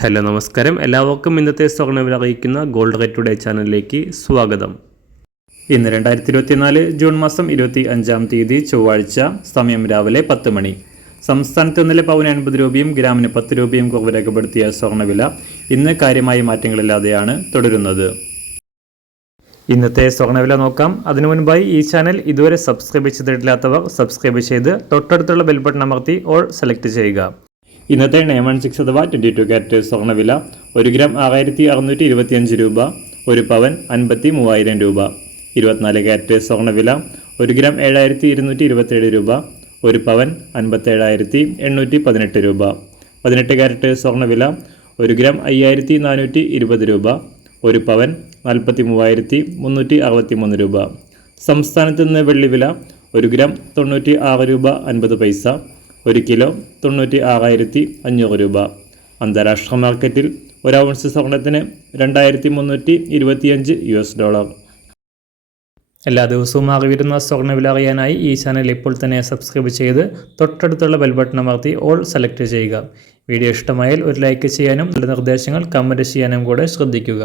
Hello നമസ്കാരം, എല്ലാവർക്കും ഇന്നത്തെ സ്വർണ്ണവില അറിയിക്കുന്ന ഗോൾഡ് റേറ്റ് ടുഡേ ചാനലിലേക്ക് സ്വാഗതം. ഇന്ന് 2024 ജൂൺ മാസം 25 തീയതി ചൊവ്വാഴ്ച, സമയം രാവിലെ 10 മണി. സംസ്ഥാനത്ത് ഇന്നലെ പവന് 80 രൂപയും ഗ്രാമിന് 10 രൂപയും കുറവ് രേഖപ്പെടുത്തിയ സ്വർണ്ണവില ഇന്ന് കാര്യമായ മാറ്റങ്ങളില്ലാതെയാണ് തുടരുന്നത്. ഇന്നത്തെ സ്വർണ്ണവില നോക്കാം. അതിനു മുൻപായി ഈ ചാനൽ ഇതുവരെ സബ്സ്ക്രൈബ് ചെയ്തിട്ടില്ലാത്തവർ സബ്സ്ക്രൈബ് ചെയ്ത് തൊട്ടടുത്തുള്ള ബെൽ ബട്ടൺ അമർത്തി ഓൾ സെലക്ട് ചെയ്യുക. ഇന്നത്തെ 916 അഥവാ 22 ക്യാരറ്റ് സ്വർണ്ണവില 1 ഗ്രാം 6625 രൂപ, 1 പവൻ 53,000 രൂപ. 24 ക്യാരറ്റ് സ്വർണ്ണവില 1 ഗ്രാം 7227 രൂപ, 1 പവൻ 57,818 രൂപ. 18 ക്യാരറ്റ് സ്വർണ്ണവില 1 ഗ്രാം 5420 രൂപ, 1 പവൻ 43,363 രൂപ. സംസ്ഥാനത്ത് നിന്ന് വെള്ളിവില 1 ഗ്രാം 96 രൂപ 50 പൈസ, 1 കിലോ 96,500 രൂപ. അന്താരാഷ്ട്ര മാർക്കറ്റിൽ 1 ഔൺസ് സ്വർണത്തിന് $2,325. എല്ലാ ദിവസവും അറിയുന്ന സ്വർണ്ണവില അറിയാനായി ഈ ചാനൽ ഇപ്പോൾ തന്നെ സബ്സ്ക്രൈബ് ചെയ്ത് തൊട്ടടുത്തുള്ള ബെൽ ബട്ടൺ അമർത്തി ഓൾ സെലക്ട് ചെയ്യുക. വീഡിയോ ഇഷ്ടമായാൽ ഒരു ലൈക്ക് ചെയ്യാനും നല്ല നിർദ്ദേശങ്ങൾ കമൻറ്റ് ചെയ്യാനും കൂടെ ശ്രദ്ധിക്കുക.